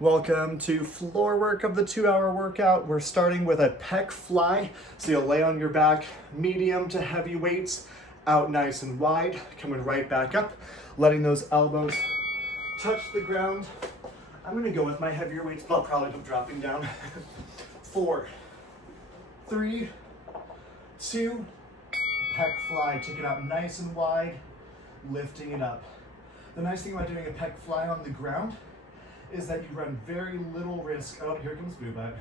Welcome to floor work of the 2-hour workout. We're starting with a pec fly. So you'll lay on your back, medium to heavy weights, out nice and wide, coming right back up, letting those elbows touch the ground. I'm gonna go with my heavier weights, but I'll probably go dropping down. 4, 3, 2, pec fly. Take it out nice and wide, lifting it up. The nice thing about doing a pec fly on the ground is that you run very little risk, oh, here comes boo butt,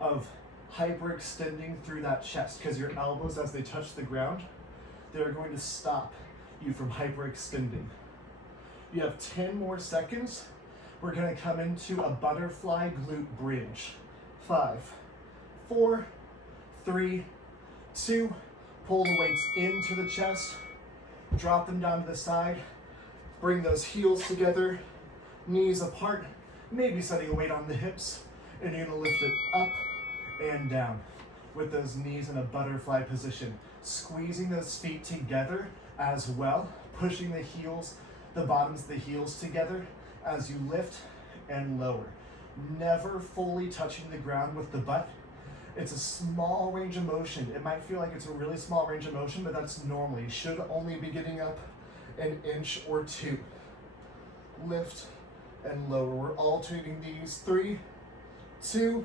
of hyperextending through that chest, because your elbows, as they touch the ground, they're going to stop you from hyperextending. You have 10 more seconds. We're going to come into a butterfly glute bridge. 5, 4, 3, 2, pull the weights into the chest, drop them down to the side, bring those heels together, knees apart, maybe setting a weight on the hips, and you're gonna lift it up and down with those knees in a butterfly position. Squeezing those feet together as well, pushing the heels, the bottoms of the heels together as you lift and lower. Never fully touching the ground with the butt. It's a small range of motion. It might feel like it's a really small range of motion, but that's normal. You should only be getting up an inch or two. Lift and lower. We're alternating these. 3, 2,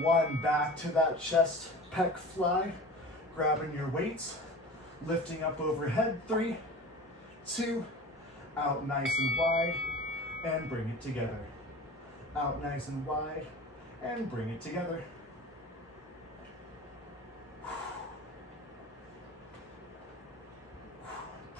1. Back to that chest pec fly. Grabbing your weights, lifting up overhead. 3, 2, out nice and wide, and bring it together. Out nice and wide, and bring it together.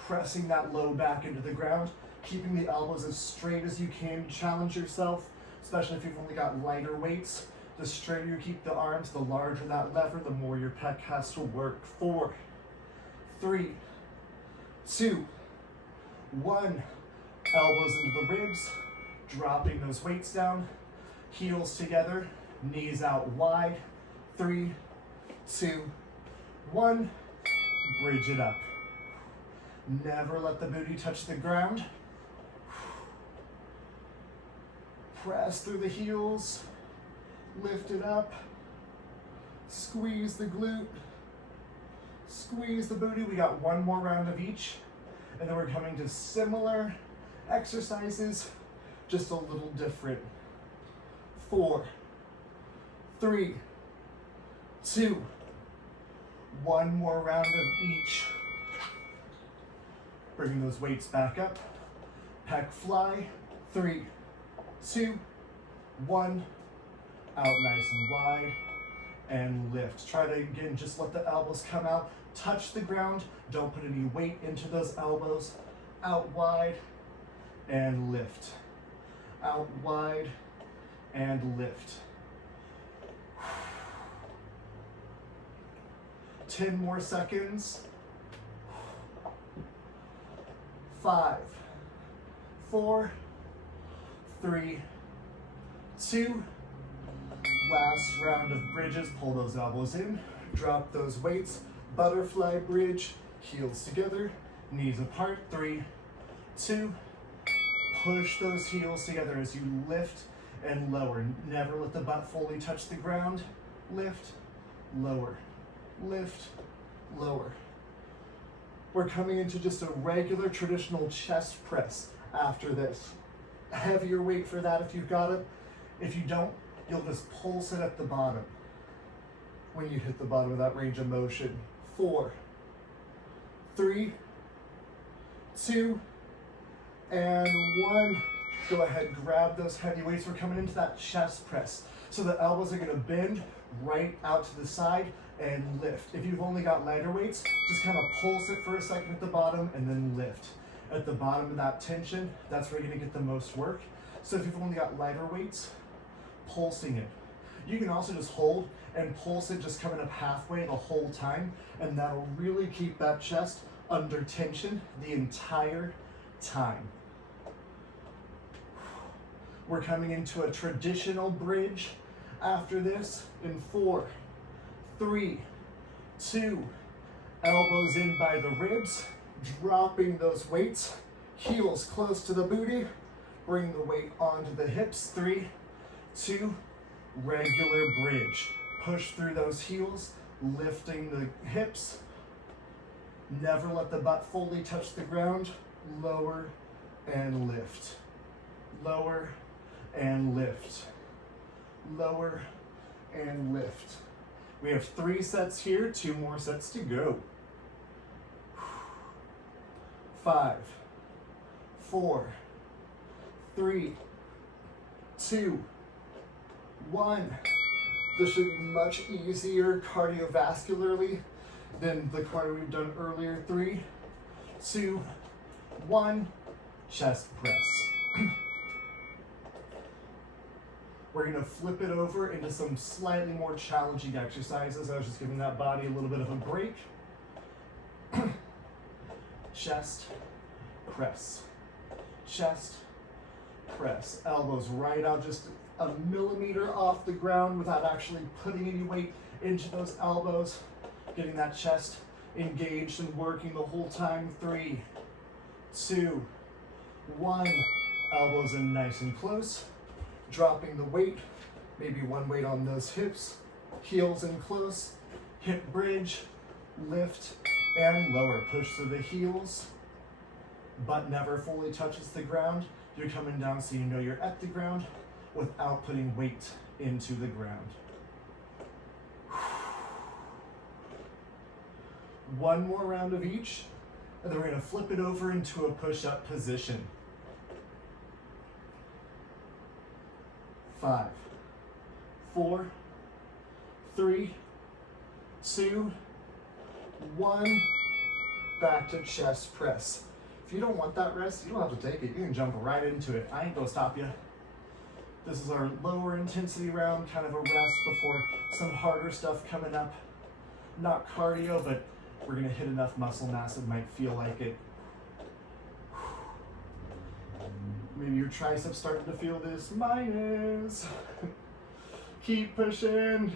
Pressing that low back into the ground, keeping the elbows as straight as you can. Challenge yourself, especially if you've only got lighter weights. The straighter you keep the arms, the larger that lever, the more your pec has to work. 4, 3, 2, 1. Elbows into the ribs, dropping those weights down, heels together, knees out wide. 3, 2, 1. Bridge it up. Never let the booty touch the ground. Press through the heels, lift it up, squeeze the glute, squeeze the booty. We got one more round of each, and then we're coming to similar exercises, just a little different. 4, 3, 2, one more round of each. Bringing those weights back up. Pec fly. 3, 2, 1. Out nice and wide. And lift. Try to, again, just let the elbows come out. Touch the ground. Don't put any weight into those elbows. Out wide and lift. Out wide and lift. 10 more seconds. 5, 4, 3, 2. Last round of bridges. Pull those elbows in, drop those weights, butterfly bridge, heels together, knees apart. 3, 2. Push those heels together as you lift and lower. Never let the butt fully touch the ground. Lift, lower, lift, lower. We're coming into just a regular traditional chest press after this. Heavier weight for that if you've got it. If you don't, you'll just pulse it at the bottom when you hit the bottom of that range of motion. 4, 3, 2, and 1. Go ahead, grab those heavy weights. We're coming into that chest press. So the elbows are gonna bend right out to the side and lift. If you've only got lighter weights, just kind of pulse it for a second at the bottom and then lift. At the bottom of that tension, that's where you're gonna get the most work. So if you've only got lighter weights, pulsing it. You can also just hold and pulse it, just coming up halfway the whole time, and that'll really keep that chest under tension the entire time. We're coming into a traditional bridge after this in 4, 3, 2, elbows in by the ribs, dropping those weights, heels close to the booty, Bring the weight onto the hips. 3, 2, regular bridge. Push through those heels, lifting the hips. Never let the butt fully touch the ground. Lower and lift. Lower and lift. Lower and lift. We have 3 sets here, 2 more sets to go. 5, 4, 3, 2, 1. This should be much easier cardiovascularly than the cardio we've done earlier. 3, 2, 1. Chest press. We're gonna flip it over into some slightly more challenging exercises. I was just giving that body a little bit of a break. Chest press. Chest press. Elbows right out just a millimeter off the ground without actually putting any weight into those elbows. Getting that chest engaged and working the whole time. 3, 2, 1. Elbows in nice and close. Dropping the weight, maybe one weight on those hips. Heels in close. Hip bridge, lift and lower. Push through the heels. Butt never fully touches the ground. You're coming down so you know you're at the ground without putting weight into the ground. One more round of each, and then we're going to flip it over into a push-up position. 5, 4, 3, 2, 1. Back to chest press. If you don't want that rest, you don't have to take it. You can jump right into it. I ain't gonna stop you. This is our lower intensity round, kind of a rest before some harder stuff coming up. Not cardio, but we're gonna hit enough muscle mass it might feel like it. Maybe your triceps starting to feel this. Mine is. Keep pushing.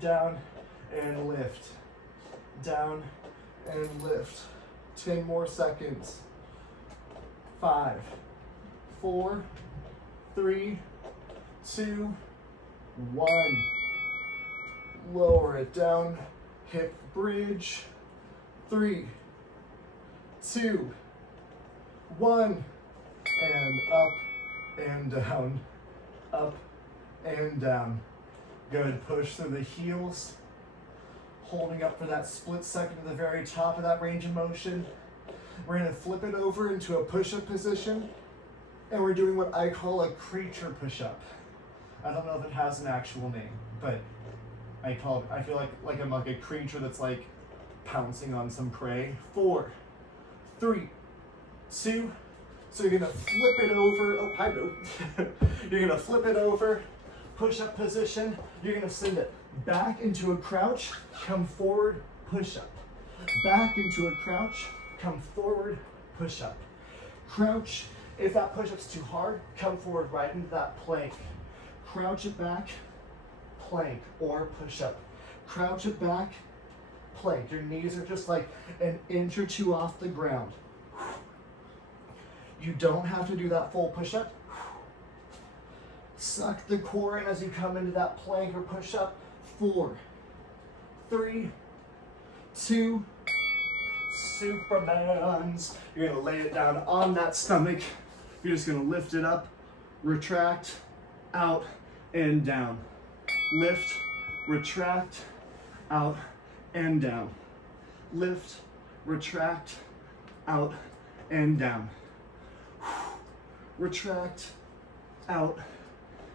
Down and lift. Down and lift. 10 more seconds. 5, 4, 3, 2, 1. Lower it down. Hip bridge. 3, 2, 1. And up and down. Up and down. Good. Push through the heels. Holding up for that split second at the very top of that range of motion. We're going to flip it over into a push-up position, and we're doing what I call a creature push-up. I don't know if it has an actual name, but I feel like I'm like a creature that's like pouncing on some prey. 4, 3, 2. So you're gonna flip it over. Oh, hi, Boo. You're gonna flip it over, push-up position. You're gonna send it back into a crouch, come forward, push-up. Back into a crouch, come forward, push-up. Crouch. If that push-up's too hard, come forward right into that plank. Crouch it back, plank, or push-up. Crouch it back, plank. Your knees are just like an inch or two off the ground. You don't have to do that full push-up. Suck the core in as you come into that plank or push-up. 4, 3, 2, Supermans. You're gonna lay it down on that stomach. You're just gonna lift it up, retract, out, and down. Lift, retract, out, and down. Lift, retract, out, and down. Retract, out,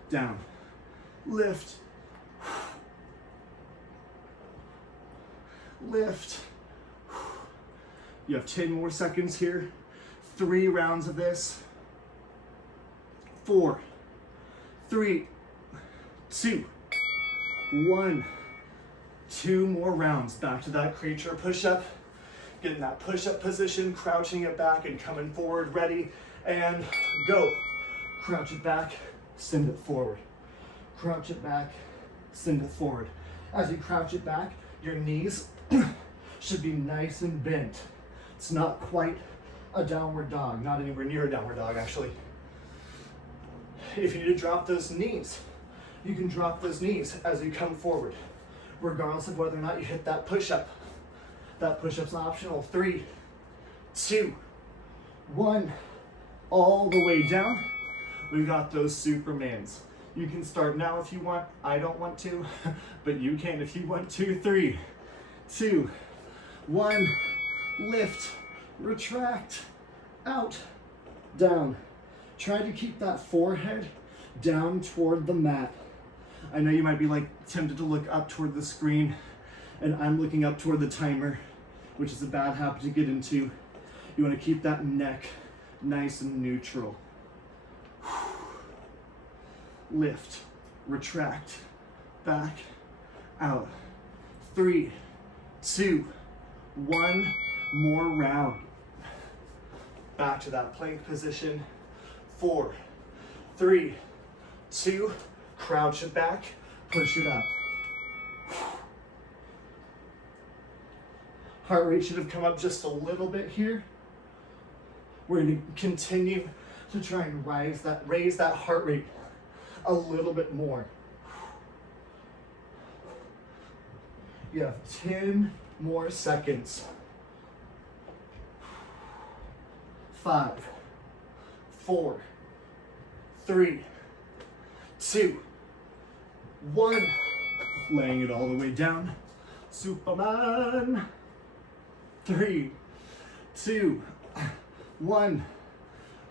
down. Lift, lift. You have 10 more seconds here. 3 rounds of this. 4, 3, 2, 1. 2 more rounds. Back to that creature push-up. Get in that push-up position, crouching it back and coming forward. Ready, and go. Crouch it back, send it forward. Crouch it back, send it forward. As you crouch it back, your knees should be nice and bent. It's not quite a downward dog, not anywhere near a downward dog actually. if you need to drop those knees, you can drop those knees as you come forward, regardless of whether or not you hit that push-up. That push-up's optional. 3, 2, 1, all the way down. We've got those Supermans. You can start now if you want. I don't want to, but you can if you want to. 3, 2, 1, lift, retract, out, down. Try to keep that forehead down toward the mat. I know you might be like tempted to look up toward the screen, and I'm looking up toward the timer, which is a bad habit to get into. You want to keep that neck nice and neutral. Lift, retract, back, out. 3, 2, 1, more round. Back to that plank position. 4, 3, 2, crouch it back, push it up. Heart rate should have come up just a little bit here. We're going to continue to try and raise that heart rate a little bit more. You have 10 more seconds. 5, 4, 3, 2, 1. Laying it all the way down. Superman. 3, 2, 1.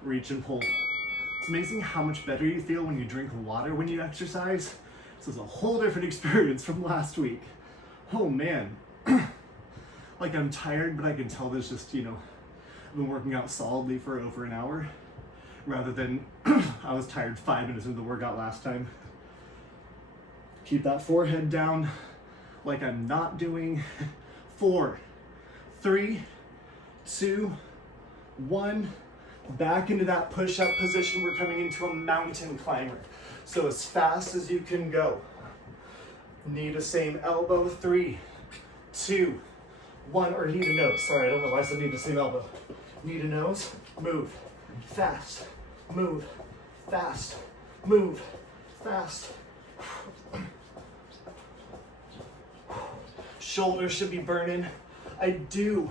Reach and pull. It's amazing how much better you feel when you drink water when you exercise. This is a whole different experience from last week. Oh man. Like I'm tired, but I can tell there's just, I've been working out solidly for over an hour rather than I was tired 5 minutes into the workout last time. Keep that forehead down like I'm not doing. 4, 3, 2, 1. Back into that push-up position. We're coming into a mountain climber. So as fast as you can go. Knee to same elbow. 3, 2, 1. Or knee to nose. Sorry, I don't know why I said knee to same elbow. Knee to nose. Move. Fast. Move. Fast. Move. Fast. Shoulders should be burning. I do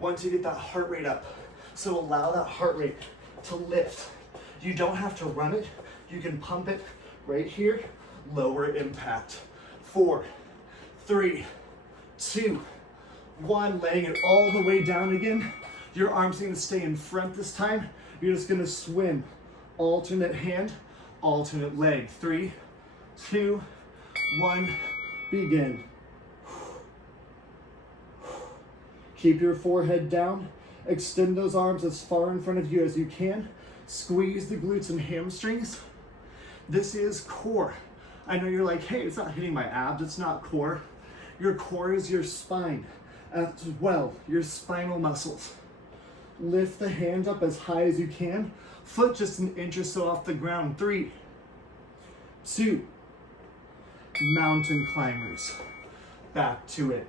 want to get that heart rate up. So allow that heart rate to lift. You don't have to run it. You can pump it right here. Lower impact. 4, 3, 2, 1. Laying it all the way down again. Your arms are going to stay in front this time. You're just going to swim. Alternate hand, alternate leg. 3, 2, 1. Begin. Keep your forehead down. Extend those arms as far in front of you as you can. Squeeze the glutes and hamstrings. This is core. I know you're like, hey, it's not hitting my abs, it's not core. Your core is your spine as well, your spinal muscles. Lift the hands up as high as you can. Foot just an inch or so off the ground. 3, 2, mountain climbers. Back to it.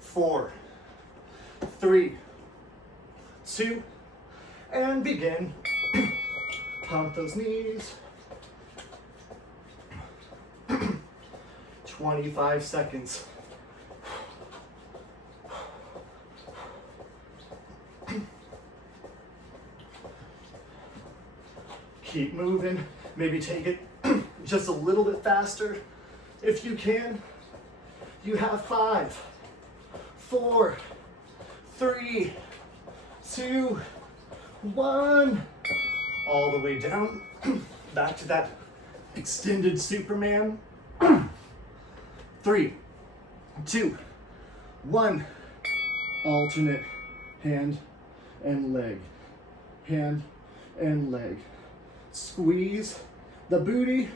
4, 3, 2, and begin. Pump those knees. 25 seconds. Keep moving. Maybe take it just a little bit faster if you can. You have 5, 4, 3, 2, 1. All the way down. Back to that extended Superman. 3, 2, 1. Alternate hand and leg. Hand and leg. Squeeze the booty.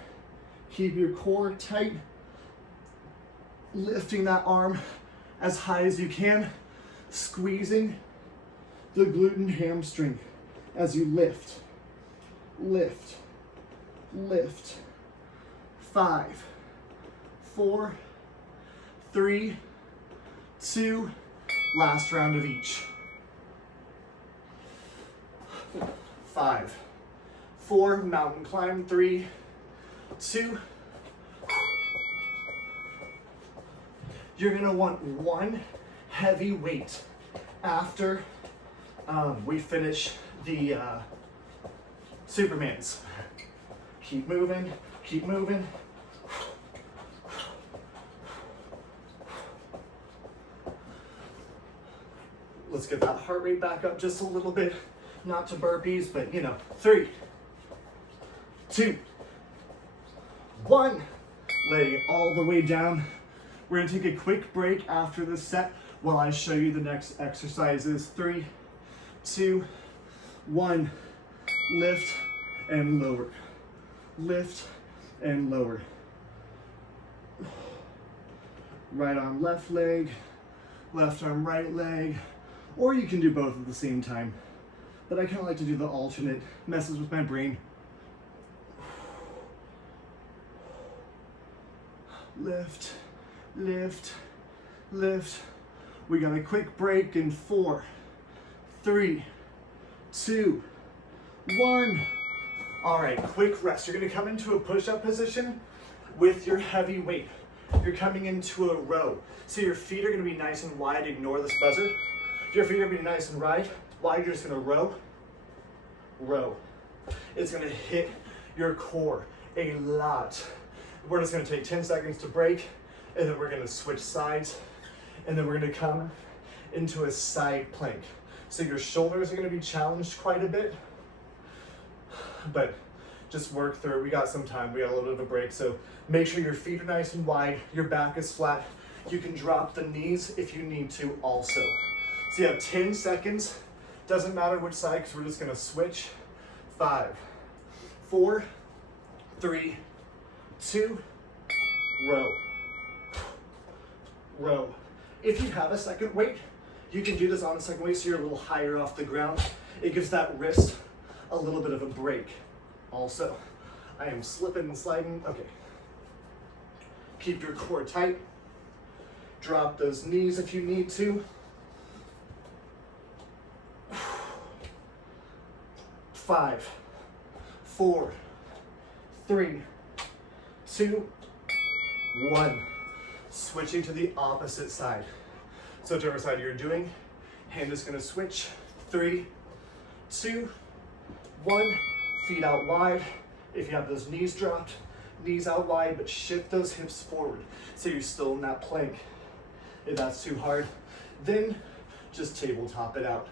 Keep your core tight. Lifting that arm as high as you can. Squeezing the glute and hamstring as you lift. Lift. Lift. 5, 4, 3, 2, last round of each. 5, 4, mountain climb, 3, 2. You're gonna want one heavy weight after we finish the Supermans. Keep moving, keep moving. Let's get that heart rate back up just a little bit. Not to burpees, but 3, 2, 1. Laying it all the way down. We're gonna take a quick break after this set while I show you the next exercises. 3, 2, 1. Lift and lower. Lift and lower. Right arm, left leg. Left arm, right leg. Or you can do both at the same time. But I kind of like to do the alternate. Messes with my brain. Lift, lift, lift. We got a quick break in 4, 3, 2, 1. All right, quick rest. You're gonna come into a push-up position with your heavy weight. You're coming into a row. So your feet are gonna be nice and wide. Ignore this buzzer. Your feet are gonna be nice and wide. You're just gonna row, row. It's gonna hit your core a lot. We're just gonna take 10 seconds to break, and then we're gonna switch sides, and then we're gonna come into a side plank. So your shoulders are gonna be challenged quite a bit, but just work through it. We got some time, we got a little bit of a break, so make sure your feet are nice and wide, your back is flat. You can drop the knees if you need to also. So you have 10 seconds, doesn't matter which side, because we're just gonna switch. 5, 4, 3, 2, row, row. If you have a second weight, you can do this on a second weight so you're a little higher off the ground. It gives that wrist a little bit of a break. Also, I am slipping and sliding. Okay. Keep your core tight. Drop those knees if you need to. 5, 4, 3, 2, 1. Switching to the opposite side. So whichever side you're doing, hand is gonna switch. 3, 2, 1. Feet out wide. If you have those knees dropped, knees out wide, but shift those hips forward so you're still in that plank. If that's too hard, then just tabletop it out.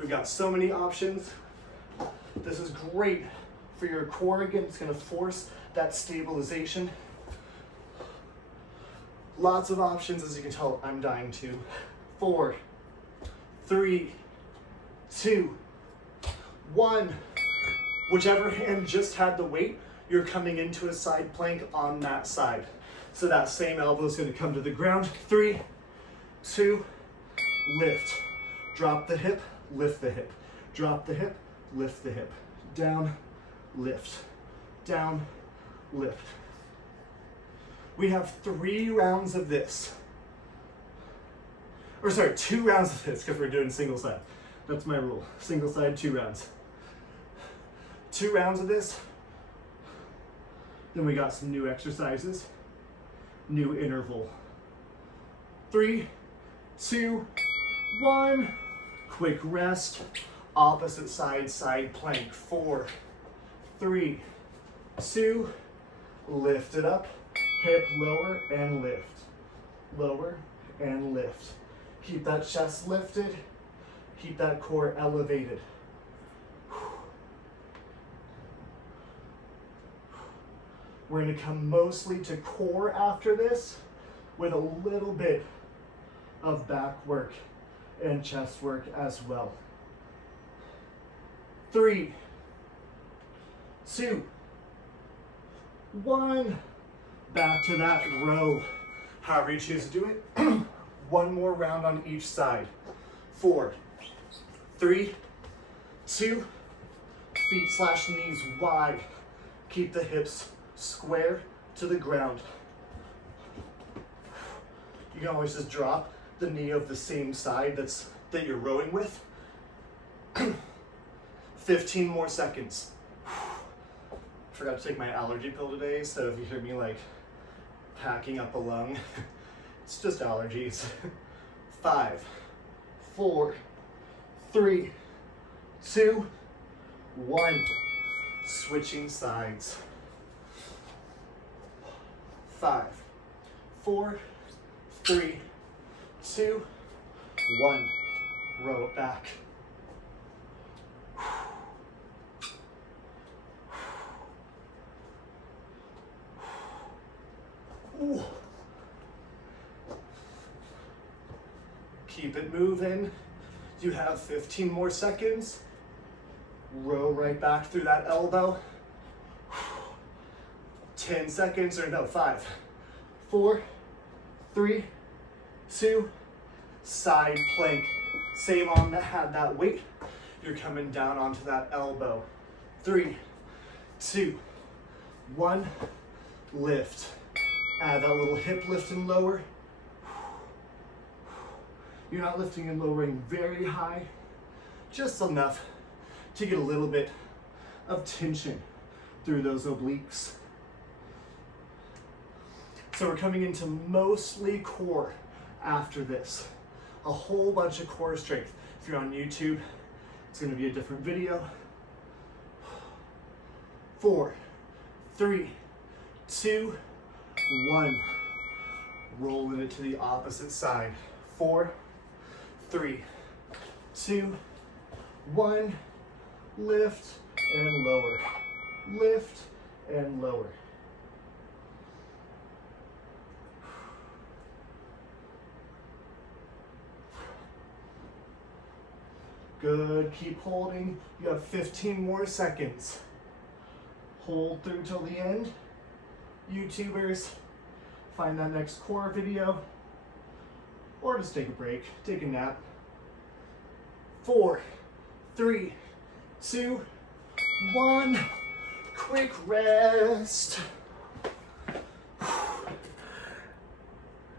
We've got so many options. This is great for your core. Again, it's gonna force that stabilization. Lots of options, as you can tell, I'm dying to. 4, 3, 2, 1. Whichever hand just had the weight, you're coming into a side plank on that side. So that same elbow is gonna come to the ground. 3, 2, lift. Drop the hip, lift the hip. Drop the hip, lift the hip. Down, lift. Down, lift. We have 3 rounds of this. Or sorry, 2 rounds of this because we're doing single side. That's my rule. Single side, 2 rounds. 2 rounds of this. Then we got some new exercises. New interval. 3, 2, 1. Quick rest. Opposite side, side plank. 4, 3, 2. Lift it up. Hip lower and lift. Lower and lift. Keep that chest lifted. Keep that core elevated. We're going to come mostly to core after this with a little bit of back work and chest work as well. 3, 2, 1. Back to that row. However you choose to do it. 1 more round on each side. 4, 3, 2. Feet/knees wide. Keep the hips square to the ground. You can always just drop the knee of the same side that you're rowing with. 15 more seconds. Forgot to take my allergy pill today, so if you hear me like packing up a lung, it's just allergies. 5, 4, 3, 2, 1. Switching sides. 5, 4, 3, 2, 1. Row it back. Ooh. Keep it moving. You have 15 more seconds. Row right back through that elbow. 10 seconds, or no, 5, 4, 3, 2, side plank. Same arm that had that weight. You're coming down onto that elbow. 3, 2, 1, lift. Add that little hip lift and lower. You're not lifting and lowering very high, just enough to get a little bit of tension through those obliques. So we're coming into mostly core after this. A whole bunch of core strength. If you're on YouTube, it's going to be a different video. 4, 3, 2, 1. Rolling it to the opposite side. 4, 3, 2, 1. Lift and lower. Lift and lower. Good, keep holding. You have 15 more seconds. Hold through till the end. YouTubers, find that next core video, or just take a break, take a nap. 4, 3, 2, 1. Quick rest.